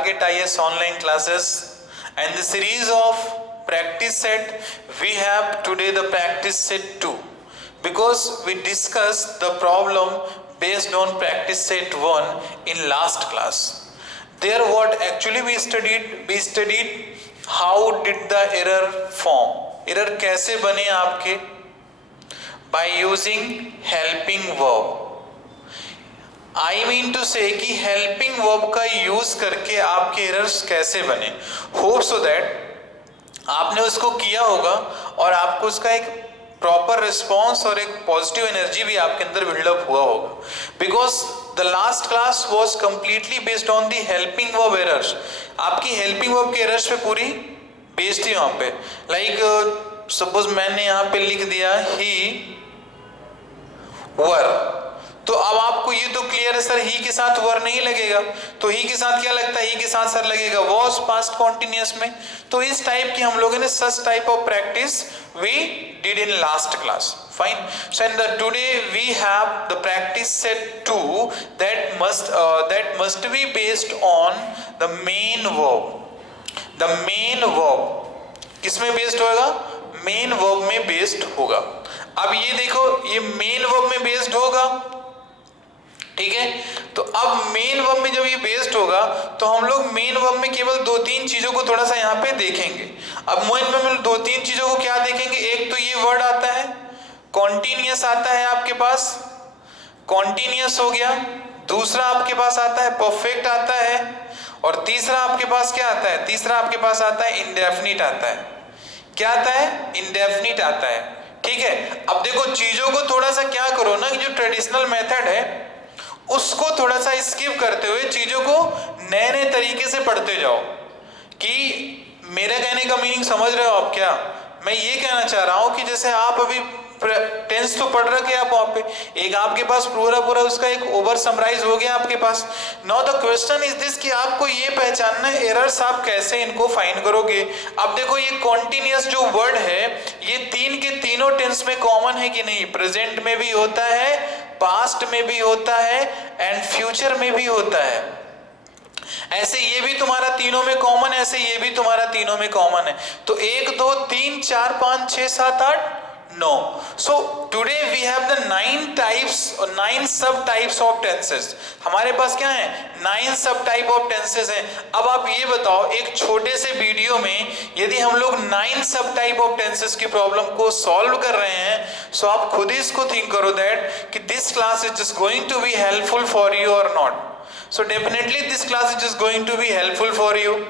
Target IAS online classes, and the series of practice set. We have today the practice set 2, because we discussed the problem based on practice set 1 in last class. There what actually we studied how did the error form, error कैसे बने आपके, by using helping verb. I mean to say कि helping verb का use करके आपके errors कैसे बने. Hope so that आपने उसको किया होगा और आपको उसका एक प्रॉपर रिस्पॉन्स और एक पॉजिटिव एनर्जी भी आपके अंदर बिल्डअप हुआ होगा, because the last class was completely based on the helping verb errors. आपकी हेल्पिंग वर्ब के एरर्स पे पूरी बेस्ड थी वहां पे. लाइक सपोज मैंने यहाँ पे लिख दिया ही वर, तो अब आपको ये तो क्लियर है सर ही के साथ वर नहीं लगेगा, तो ही के साथ क्या लगता है, ही के साथ सर लगेगा वॉज पास्ट कॉन्टिन्यूअस में. तो इस टाइप की हम लोगों ने such type of practice we did in last class. Fine. So in the today we have the practice set 2 that must be based on the main verb. The main verb किसमें based होगा, main verb में based होगा. अब ये देखो ये main verb में based होगा, ठीक है. तो अब मेन वर्ब में जब ये बेस्ड होगा तो हम लोग मेन वर्ब में केवल 2-3 चीजों को थोड़ा सा यहाँ पे देखेंगे. अब मेन वर्ब में 2-3 चीजों को क्या देखेंगे, एक तो ये वर्ड आता है कॉन्टिन्यूअस, आता है आपके पास कॉन्टिन्यूअस हो गया. दूसरा आपके पास आता है परफेक्ट आता है, और तीसरा आपके पास क्या आता है, तीसरा आपके पास आता है इंडेफिनिट आता है. क्या आता है, इंडेफिनिट आता है. ठीक है. अब देखो चीजों को थोड़ा सा क्या करो ना, जो ट्रेडिशनल मेथड है उसको थोड़ा सा स्किप करते हुए चीजों को नए नए तरीके से पढ़ते जाओ. कि मेरे कहने का मीनिंग समझ रहे हो आप क्या, मैं ये कहना चाह रहा हूं कि जैसे आप अभी टेंस तो पढ़ रखे आप वहां पे, एक आपके पास पूरा उसका एक ओवर समराइज हो गया आपके पास. Now the question is this कि आपको ये पहचानना है एरर्स आप कैसे इनको फाइंड करोगे. अब देखो ये कॉन्टिन्यूअस जो वर्ड है ये तीन के तीनों टेंस में कॉमन है कि नहीं, प्रेजेंट में भी होता है, पास्ट में भी होता है एंड फ्यूचर में भी होता है. ऐसे ये भी तुम्हारा तीनों में कॉमन है, ऐसे ये भी तुम्हारा तीनों में कॉमन है. तो 1 2 3 4 5 6 7 8 9. So today we have the 9 types or 9 sub types of tenses. हमारे पास क्या है, 9 सब टाइप ऑफ टेंसेस हैं. अब आप ये बताओ एक छोटे से वीडियो में यदि हम लोग 9 सब टाइप ऑफ टेंसेस की प्रॉब्लम को सॉल्व कर रहे हैं, सो आप खुद ही इसको थिंक करो दैट कि this class is just going to be helpful for you और not. So definitely this class is just going to be helpful for you.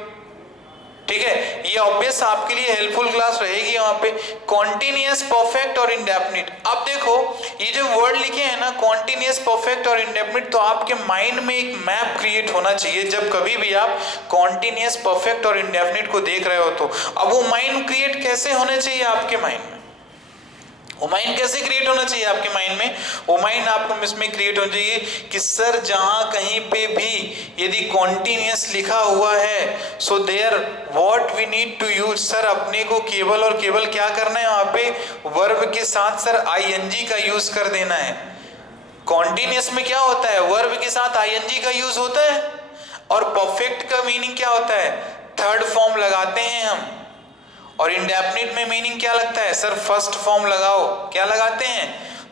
ठीक है, ये ऑब्वियस आपके लिए हेल्पफुल क्लास रहेगी. वहां पे कॉन्टिन्यूअस, परफेक्ट और इंडेफिनिट. अब देखो ये जो वर्ड लिखे हैं ना कॉन्टिन्यूअस, परफेक्ट और इंडेफिनिट, तो आपके माइंड में एक मैप क्रिएट होना चाहिए जब कभी भी आप कॉन्टिन्यूअस, परफेक्ट और इंडेफिनिट को देख रहे हो. तो अब वो माइंड क्रिएट कैसे होने चाहिए आपके माइंड में, वो माइंड कैसे क्रिएट होना चाहिए आपके माइंड में, वो माइंड आपको इसमें क्रिएट होना चाहिए कि सर जहां कहीं पे भी यदि कॉन्टिन्यूअस लिखा हुआ है so there what we need to use. Sir अपने को केवल और केवल क्या करना है, वहां पे वर्ब के साथ सर आईएनजी का यूज कर देना है. कॉन्टिन्यूअस में क्या होता है, वर्ब के साथ आईएनजी का यूज होता है. और परफेक्ट का मीनिंग क्या होता है, थर्ड फॉर्म लगाते हैं हम. और इंडेफिनिट में मीनिंग क्या लगता है, सर फर्स्ट फॉर्म लगाओ. क्या लगाते हैं,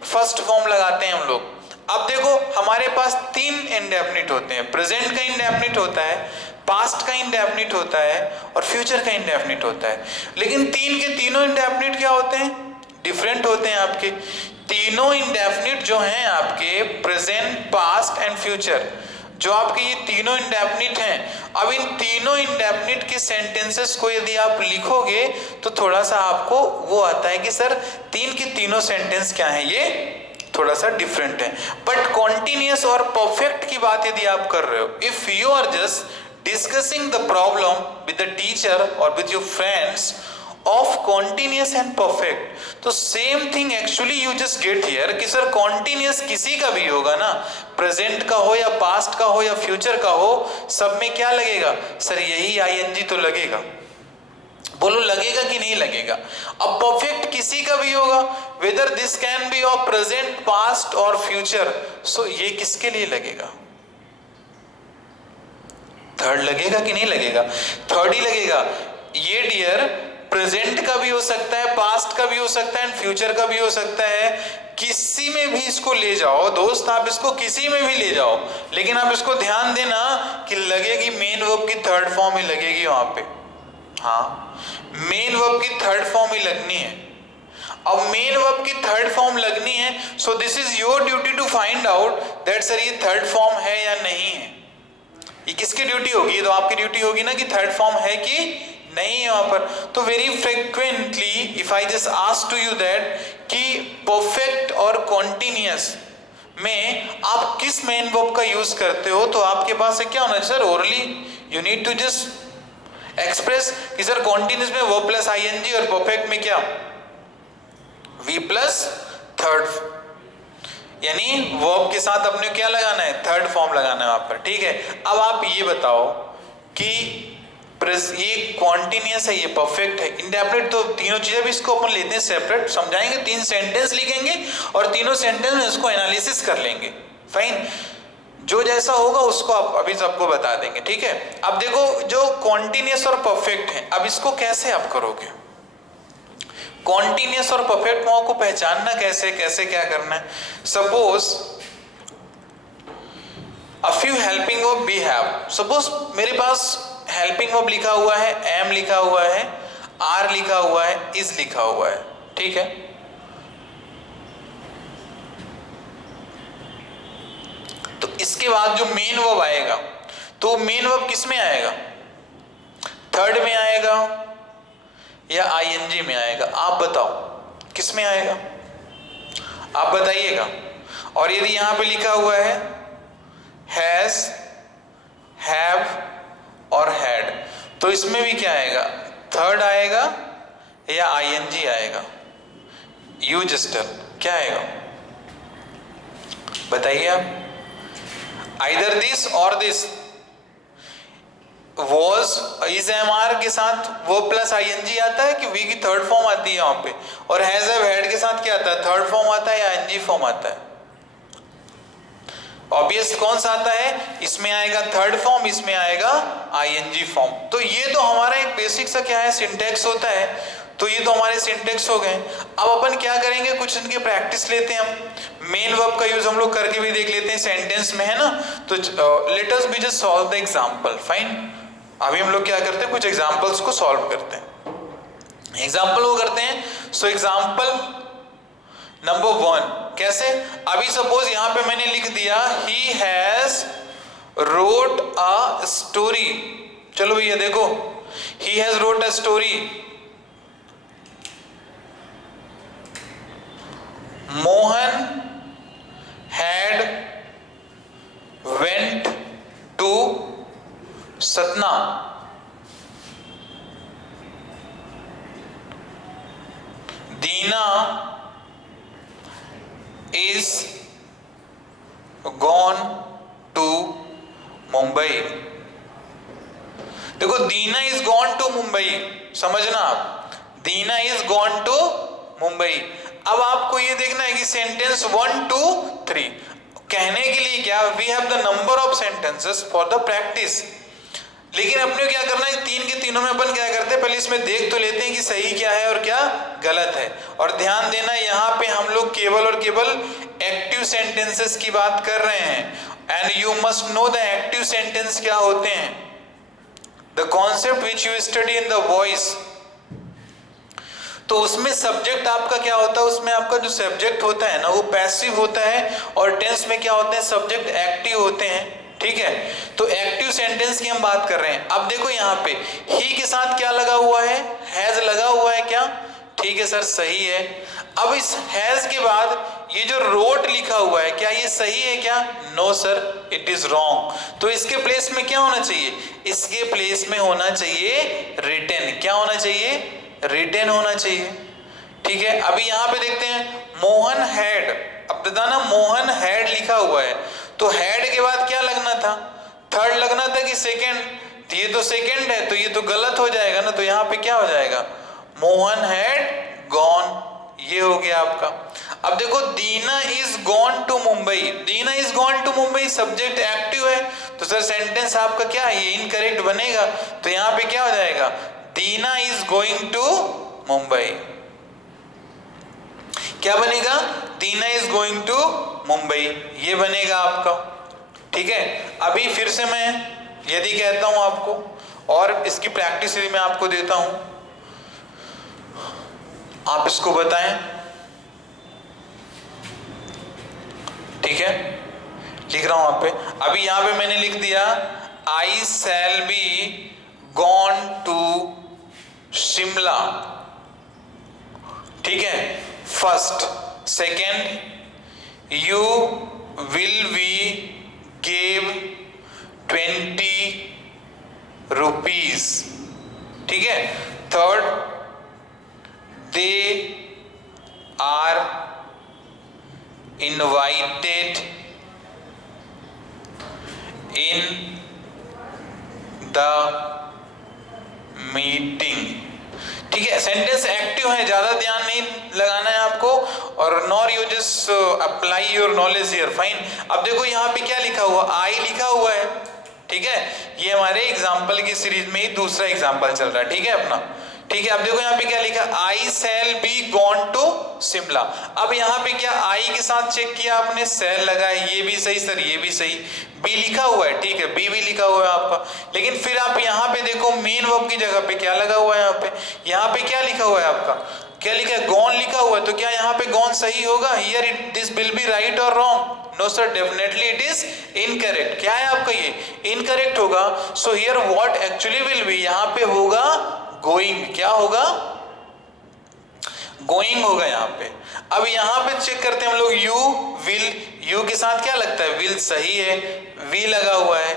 फर्स्ट फॉर्म लगाते हैं हम लोग. अब देखो हमारे पास 3 इंडेफिनिट होते हैं, प्रेजेंट का इंडेफिनिट होता है, पास्ट का इंडेफिनिट होता है और फ्यूचर का इंडेफिनिट होता है. लेकिन 3 के तीनों इंडेफिनिट क्या होते हैं, डिफरेंट होते हैं. आपके तीनों इंडेफिनिट जो हैं आपके प्रेजेंट, पास्ट एंड फ्यूचर, जो आपके ये तीनों इंडेफिनिट हैं, अब इन तीनों इंडेफिनिट के सेंटेंसेस को यदि आप लिखोगे तो थोड़ा सा आपको वो आता है कि सर 3 के तीनों सेंटेंस क्या हैं, ये थोड़ा सा डिफरेंट है. बट कॉन्टिन्यूअस और परफेक्ट की बात यदि आप कर रहे हो, if you are just discussing the problem with the teacher और with your friends of continuous and perfect, तो same thing actually you just get here कि सर कॉन्टिन्यूअस किसी का भी होगा ना, प्रेजेंट का हो या पास्ट का हो या फ्यूचर का हो, सब में क्या लगेगा, सर यही आईएनजी तो लगेगा. बोलो लगेगा कि नहीं लगेगा. अब परफेक्ट किसी का भी होगा, whether this can be of present, past और फ्यूचर, सो ये किसके लिए लगेगा, थर्ड लगेगा कि नहीं लगेगा? थर्ड ही लगेगा। ये डियर प्रेजेंट का भी हो सकता है, पास्ट का भी हो सकता है एंड फ्यूचर का भी हो सकता है। किसी में भी इसको ले जाओ दोस्त, आप इसको किसी में भी ले जाओ, लेकिन आप इसको ध्यान देना कि लगेगी मेन वर्ब की थर्ड फॉर्म ही लगेगी वहां पे। हाँ, मेन वर्ब की थर्ड फॉर्म ही लगनी है। अब मेन वर्ब की थर्ड फॉर्म लगनी है, so this is your duty to find out that sir ये थर्ड फॉर्म है या नहीं है। ये किसकी ड्यूटी होगी? तो आपकी ड्यूटी होगी ना कि थर्ड फॉर्म है कि नहीं है वहां पर। तो very frequently if I just ask to you that कि परफेक्ट और कॉन्टिन्यूअस में आप किस मेन वर्ब का यूज करते हो, तो आपके पास क्या होना चाहिए sir? Orally you need to just express कि सर कॉन्टिन्यूअस में वर्ब प्लस आईएनजी और परफेक्ट में क्या वी प्लस थर्ड, यानी वर्ब के साथ अपने क्या लगाना है? थर्ड फॉर्म लगाना है वहां पर। ठीक है, अब आप ये बताओ कि ये कॉन्टिन्यूअस है, ये परफेक्ट है, इंडेफिनिट, तो तीनों चीजें भी इसको अपन लेते हैं सेपरेट, समझाएंगे, 3 सेंटेंस लिखेंगे और तीनों सेंटेंस में इसको एनालिसिस कर लेंगे। फाइन, जो जैसा होगा उसको आप अभी सबको बता देंगे। ठीक है, अब देखो जो कॉन्टिन्यूअस और परफेक्ट है, अब इसको कैसे आप करोगे? कॉन्टिन्यूअस और परफेक्ट फॉर्म को पहचानना कैसे, कैसे क्या करना है? Suppose a few helping verb we have, suppose मेरे पास हेल्पिंग वर्ब लिखा हुआ है, एम लिखा हुआ है, आर लिखा हुआ है, इज लिखा हुआ है। ठीक है, तो इसके बाद जो मेन वर्ब आएगा, तो मेन वर्ब किस में आएगा? थर्ड में आएगा या आईएनजी में आएगा? आप बताओ किस में आएगा, आप बताइएगा। और यदि यहां पे लिखा हुआ है हैज, हैव और हैड, तो इसमें भी क्या आएगा? थर्ड आएगा या आईएनजी आएगा? यू जस्ट टेल, क्या आएगा बताइए आप। आइदर दिस और this. Was is am are के साथ वो प्लस आईएनजी आता है कि वी की थर्ड फॉर्म आती है वहां पे, और हैज हैव हैड के साथ क्या आता है? थर्ड फॉर्म आता है या आईएनजी फॉर्म आता है? ऑब्वियस कौन सा आता है? इसमें आएगा थर्ड फॉर्म, इसमें आएगा आईएनजी फॉर्म। तो ये तो हमारा एक बेसिक सा क्या है? सिंटेक्स होता है। तो ये तो हमारे सिंटेक्स हो गए। अब अपन क्या करेंगे? कुछ इनके प्रैक्टिस लेते हैं हम। मेन वर्ब का यूज हम लोग करके भी देख लेते हैं सेंटेंस में, है ना। तो let us be just solve the example. Fine, अभी हम लोग क्या करते हैं? कुछ एग्जांपल्स को सॉल्व करते हैं। एग्जांपल वो करते हैं। सो एग्जांपल नंबर 1 कैसे? अभी सपोज यहां पे मैंने लिख दिया he has wrote a story. चलो भैया देखो, he has wrote a story. Mohan had went to Satna. Dina is gone to Mumbai. देखो Dina is gone to Mumbai, समझना आप, Dina is gone to Mumbai. अब आपको ये देखना है कि सेंटेंस 1 2 3 कहने के लिए क्या, we have the number of sentences for the practice. लेकिन अपने क्या करना है? 3 के तीनों में अपन क्या करते हैं? पहले इसमें देख तो लेते हैं कि सही क्या है और क्या गलत है। और ध्यान देना यहाँ पे हम लोग केवल और केवल एक्टिव सेंटेंसेस की बात कर रहे हैं। And you must know the active sentence क्या होते हैं, the concept which you study in the voice. तो उसमें सब्जेक्ट आपका क्या होता है? उसमें आपका जो सब्जेक्ट होता है ना वो पैसिव होता है, और टेंस में क्या होते हैं? सब्जेक्ट एक्टिव होते हैं। ठीक है, तो एक्टिव सेंटेंस की हम बात कर रहे हैं। अब देखो यहाँ पे ही के साथ क्या लगा हुआ है? हैज लगा हुआ है क्या? ठीक है सर, सही है। अब इस हैज के बाद ये जो रोट लिखा हुआ है, क्या ये सही है क्या? No sir, it is wrong. तो इसके प्लेस में क्या होना चाहिए? इसके प्लेस में होना चाहिए रिटन। क्या होना चाहिए? रिटन होना चाहिए। ठीक है, अभी यहाँ पे देखते हैं मोहन हैड। अब बताना, मोहन हैड लिखा हुआ है, तो हैड के बाद क्या लगना था? थर्ड लगना था कि सेकेंड? तो ये तो सेकेंड है, तो ये तो गलत हो जाएगा ना। तो यहाँ पे क्या हो जाएगा? मोहन हैड गॉन, ये हो गया आपका। अब देखो Dina is gone to Mumbai, Dina is gone to Mumbai, subject active है, तो सर सेंटेंस आपका क्या है, ये इनकरेक्ट बनेगा। तो यहां पे क्या हो जाएगा, दीना इज गोइंग टू मुंबई, क्या बनेगा, दीना इज गोइंग टू मुंबई, ये बनेगा आपका। ठीक है, अभी फिर से मैं यदि कहता हूं आपको, और इसकी प्रैक्टिस यदि मैं आपको देता हूं, आप इसको बताएं। ठीक है, लिख रहा हूं आप पे, अभी यहां पे मैंने लिख दिया I shall be gone to Shimla. ठीक है, first, second, you will be gave 20 rupees. ठीक है, third, they are invited in the meeting. ठीक है, सेंटेंस एक्टिव है, ज्यादा ध्यान नहीं लगाना है आपको, और nor you just apply your knowledge here, fine. अब देखो यहाँ पे क्या लिखा हुआ, आई लिखा हुआ है। ठीक है, ये हमारे एग्जाम्पल की सीरीज में ही दूसरा एग्जाम्पल चल रहा है। ठीक है अपना, ठीक है, अब देखो यहाँ पे क्या लिखा, I shall be gone to Shimla. अब यहाँ पे क्या आई के साथ चेक किया आपने, शैल लगा है, ये भी सही सर, ये भी सही, बी लिखा हुआ है। ठीक है, बी भी लिखा हुआ है आपका, लेकिन फिर आप यहाँ पे देखो मेन वर्ब की जगह पे क्या लगा हुआ है, यहाँ पे क्या लिखा हुआ है आपका, क्या लिखा है, गॉन लिखा हुआ है। तो क्या यहाँ पे गॉन सही होगा, here it this will be right और wrong, no sir, definitely it is incorrect. क्या है आपका, ये इनकरेक्ट होगा। So here what actually will be, यहाँ पे होगा गोइंग, क्या होगा, गोइंग होगा यहाँ पे। अब यहाँ पे चेक करते हैं हम लोग, यू विल, यू के साथ क्या लगता है, विल सही है, वी लगा हुआ है,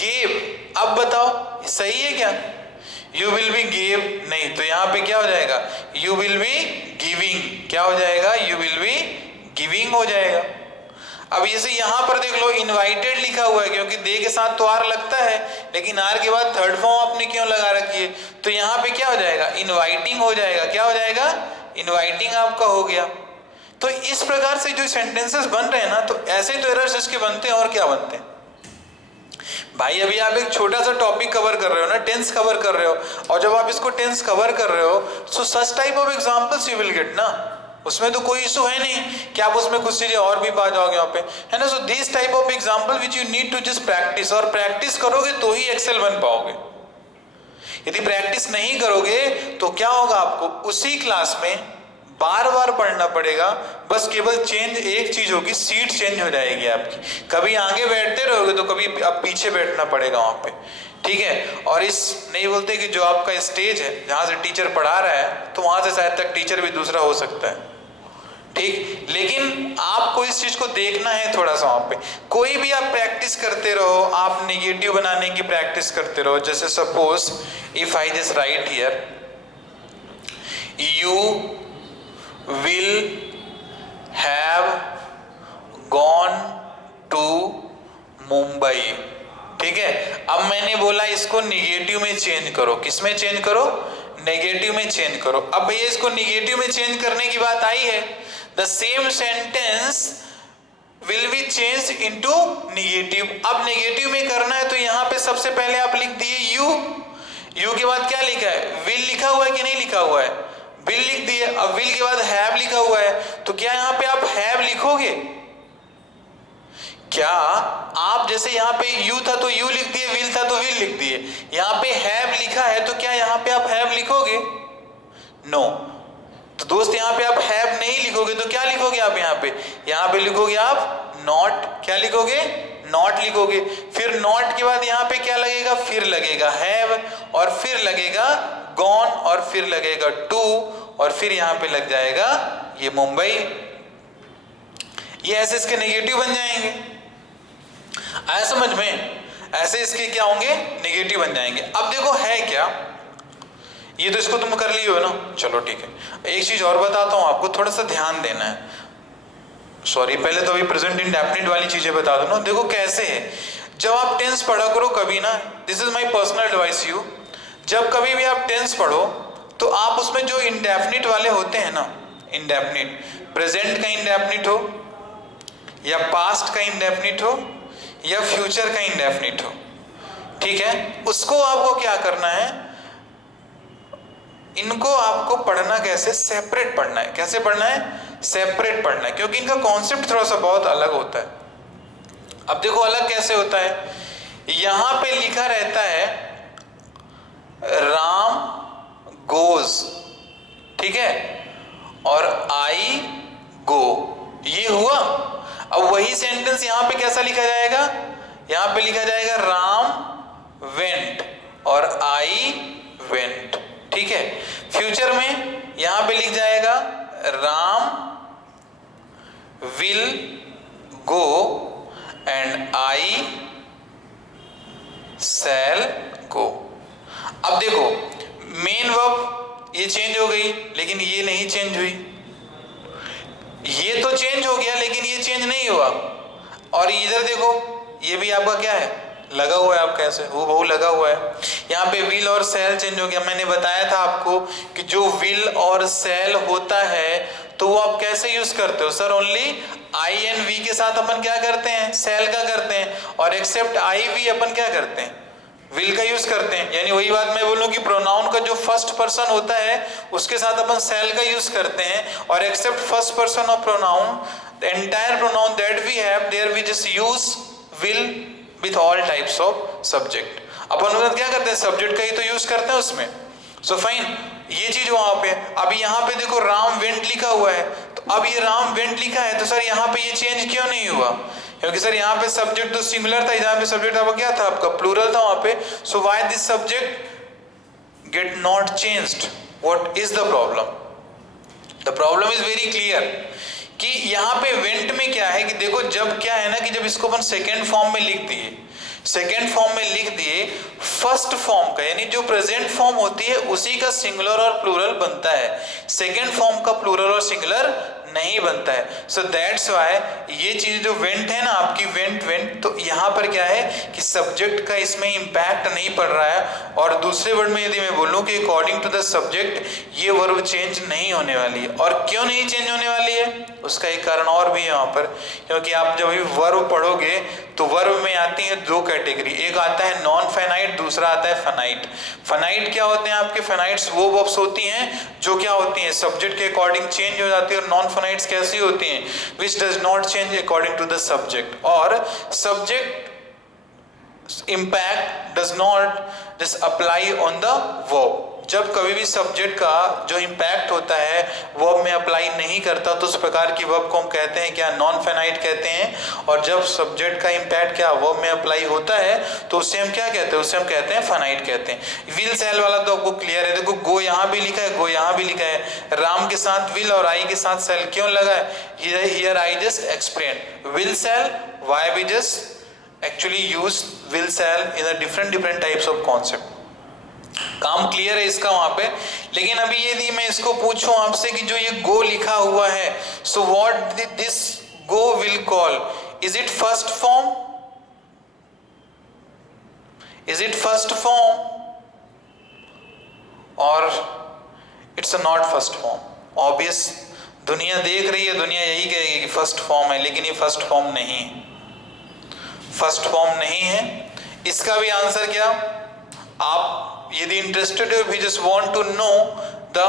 गेव, अब बताओ सही है क्या, यू विल बी गेव नहीं, तो यहाँ पे क्या हो जाएगा, यू विल बी गिविंग, क्या हो जाएगा, यू विल बी गिविंग हो जाएगा। अब जैसे यहाँ पर देख लो इनवाइटेड लिखा हुआ है, क्योंकि दे के साथ तो आर लगता है, लेकिन आर के बाद थर्ड फॉर्म आपने क्यों लगा रखी है, तो यहाँ पे क्या हो जाएगा, इनवाइटिंग हो जाएगा, क्या हो जाएगा, इनवाइटिंग आपका हो गया। तो इस प्रकार से जो सेंटेंसेस बन रहे हैं ना, तो ऐसे तो एरर्स इसके बनते हैं, और क्या बनते हैं भाई। अभी आप एक छोटा सा टॉपिक कवर कर रहे हो ना, टेंस कवर कर रहे हो, और जब आप इसको टेंस कवर कर रहे हो, so such type of examples you will get ना, उसमें तो कोई इशू है नहीं कि आप उसमें कुछ चीजें और भी पा जाओगे वहां पे, है ना। So this type of example which you need to just practice, और प्रैक्टिस करोगे तो ही एक्सेल बन पाओगे। यदि प्रैक्टिस नहीं करोगे तो क्या होगा, आपको उसी क्लास में बार बार पढ़ना पड़ेगा, बस केवल चेंज एक चीज होगी, सीट चेंज हो जाएगी आपकी, कभी आगे बैठते रहोगे तो कभी अब पीछे बैठना पड़ेगा वहां पे। ठीक है, और इस नहीं बोलते कि जो आपका स्टेज है जहां से टीचर पढ़ा रहा है, तो वहां से शायद तक टीचर भी दूसरा हो सकता है। ठीक, लेकिन आपको इस चीज को देखना है थोड़ा सा वहां पे। कोई भी आप प्रैक्टिस करते रहो, आप नेगेटिव बनाने की प्रैक्टिस करते रहो। जैसे suppose if I just right here, you will have gone to Mumbai. ठीक है, अब मैंने बोला इसको निगेटिव में चेंज करो, किस में चेंज करो, नेगेटिव में चेंज करो। अब भैया इसको निगेटिव में चेंज करने की बात आई है, the same sentence will be change into negative. अब नेगेटिव में करना है तो यहाँ पे सबसे पहले आप लिख दिए यू, यू के बाद क्या लिखा है, विल लिखा हुआ है कि नहीं लिखा हुआ है, विल लिख दिए। अब विल के बाद हैव लिखा हुआ है, तो क्या यहाँ पे आप हैव लिखोगे, क्या आप जैसे यहाँ पे यू था तो यू लिख दिए, विल था तो विल लिख दिए, यहाँ पे हैव लिखा है तो क्या यहाँ पे आप हैव लिखोगे, नो। तो दोस्त यहाँ पे आप हैव नहीं लिखोगे तो क्या लिखोगे आप, यहाँ पे लिखोगे आप नॉट, क्या लिखोगे, नॉट लिखोगे। फिर नॉट के बाद यहाँ पे क्या लगेगा, फिर लगेगा हैव, और फिर लगेगा गॉन, और फिर लगेगा टू, और फिर यहाँ पे लग जाएगा ये मुंबई। ये ऐसे इसके नेगेटिव बन जाएंगे, आया समझ में, ऐसे इसके क्या होंगे, नेगेटिव बन जाएंगे। अब देखो है क्या, ये तो इसको तुम कर लिए हो ना, चलो ठीक है। एक चीज और बताता हूं आपको, थोड़ा सा ध्यान देना है। सॉरी, पहले तो अभी प्रेजेंट इंडेफिनिट वाली चीजें बता दो ना। देखो कैसे है, जब आप टेंस पढ़ा करो कभी ना, this is my personal advice you, जब कभी भी आप टेंस पढ़ो तो आप उसमें जो इंडेफिनिट वाले होते हैं ना, इंडेफिनिट, प्रेजेंट का इंडेफिनिट हो या पास्ट का इंडेफिनिट हो या फ्यूचर का इंडेफिनिट हो, ठीक है, उसको आपको क्या करना है, इनको आपको पढ़ना कैसे, सेपरेट पढ़ना है। कैसे पढ़ना है, सेपरेट पढ़ना है, क्योंकि इनका कॉन्सेप्ट थोड़ा सा बहुत अलग होता है। अब देखो अलग कैसे होता है, यहां पे लिखा रहता है राम गोज, ठीक है, और आई गो, ये हुआ। अब वही सेंटेंस यहां पे कैसा लिखा जाएगा, यहां पे लिखा जाएगा राम वेंट और आई वेंट, ठीक है। फ्यूचर में यहां पे लिख जाएगा Ram will go and I shall go. अब देखो मेन वर्ब ये चेंज हो गई, लेकिन ये नहीं चेंज हुई, ये तो चेंज हो गया लेकिन ये चेंज नहीं हुआ। और इधर देखो ये भी आपका क्या है, लगा हुआ है, आपका ऐसे वो बहु लगा हुआ है। यहाँ पे विल और सेल चेंज हो गया। मैंने बताया था आपको कि जो विल और सेल होता है तो वो आप कैसे यूज करते हो, sir only I and we के साथ अपन क्या करते हैं, सेल का करते हैं, और एक्सेप्ट आई वी अपन क्या करते हैं, विल का यूज करते हैं। यानी वही बात मैं बोलूं कि प्रोनाउन का जो फर्स्ट पर्सन होता है उसके साथ अपन सेल का यूज करते हैं, और except first person of pronoun the entire pronoun that we have there we just use will with all types of subject. अपन उधर क्या करते हैं, सब्जेक्ट का ही तो यूज करते हैं उसमें। सो फाइन, ये चीज वहां पे। अब यहाँ पे देखो राम वेंट लिखा हुआ है, तो अब ये राम वेंट लिखा है तो सर यहाँ पे ये चेंज क्यों नहीं हुआ, क्योंकि सर यहाँ पे सब्जेक्ट तो सिंगुलर था, जहाँ पे सब्जेक्ट आपका क्या था, आपका प्लूरल था वहां पे। So why this subject get not changed, what is the problem? The problem is very clear कि यहाँ पे वेंट में क्या है कि देखो जब क्या है ना कि जब इसको अपन सेकेंड फॉर्म में लिख दिए, सेकेंड फॉर्म में लिख दिए, फर्स्ट फॉर्म का यानी जो प्रेजेंट फॉर्म होती है उसी का सिंगुलर और प्लूरल बनता है, सेकेंड फॉर्म का प्लूरल और सिंगुलर नहीं बनता है। सो दैट्स व्हाई ये चीज जो वेंट है ना आपकी, वेंट, तो यहाँ पर क्या है कि सब्जेक्ट का इसमें इंपैक्ट नहीं पड़ रहा है। और दूसरे वर्ड में यदि मैं बोलूं कि अकॉर्डिंग टू द सब्जेक्ट ये वर्ब चेंज नहीं होने वाली है। और क्यों नहीं चेंज होने वाली है, उसका एक कारण और भी है वहां पर, क्योंकि आप जब भी वर्ब पढ़ोगे तो वर्ब में आती है दो कैटेगरी, एक आता है नॉन फेनाइट, दूसरा आता है फेनाइट। फेनाइट क्या होते हैं आपके, फेनाइट्स वो वर्ब्स होती हैं जो क्या होती हैं सब्जेक्ट के अकॉर्डिंग चेंज हो जाती है, और नॉन फेनाइट्स कैसी होती हैं, which does not change according to the subject. और subject impact does not just apply on the verb। जब कभी भी सब्जेक्ट का जो इम्पैक्ट होता है वर्ब में अप्लाई नहीं करता तो उस प्रकार की वर्ब को हम कहते हैं क्या, नॉन फेनाइट कहते हैं। और जब सब्जेक्ट का इम्पैक्ट क्या वर्ब में अप्लाई होता है तो उससे हम क्या कहते हैं, उससे हम कहते हैं फेनाइट कहते हैं। विल सेल वाला तो आपको क्लियर है, देखो गो यहाँ भी लिखा है, गो यहाँ भी लिखा है, राम के साथ विल और आई के साथ सेल क्यों लगा है, here I just explain will shall why we just actually use will shall in a different types of concept। काम क्लियर है इसका वहां पे। लेकिन अभी यदि मैं इसको पूछूं आपसे कि जो ये गो लिखा हुआ है, so what this go will call, is it first form, is it first form or it's a not first form? obvious दुनिया देख रही है, दुनिया यही कहेगी कि फर्स्ट फॉर्म है, लेकिन ये फर्स्ट फॉर्म नहीं है, फर्स्ट फॉर्म नहीं है। इसका भी आंसर क्या, आप यदि इंटरेस्टेड हो, we just want to know the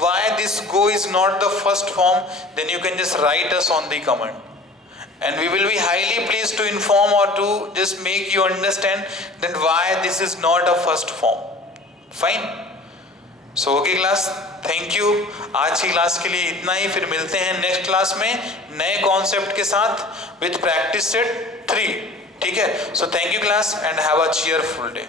why this go is not the first form, then you can just write us on the comment and we will be highly pleased to inform और to just make you understand that why this is not a first form. Fine, so okay class, thank you. आज की class के लिए इतना ही, फिर मिलते हैं next class में नए कॉन्सेप्ट के साथ विथ प्रैक्टिस सेट 3, ठीक है। So thank you class and have a cheerful day.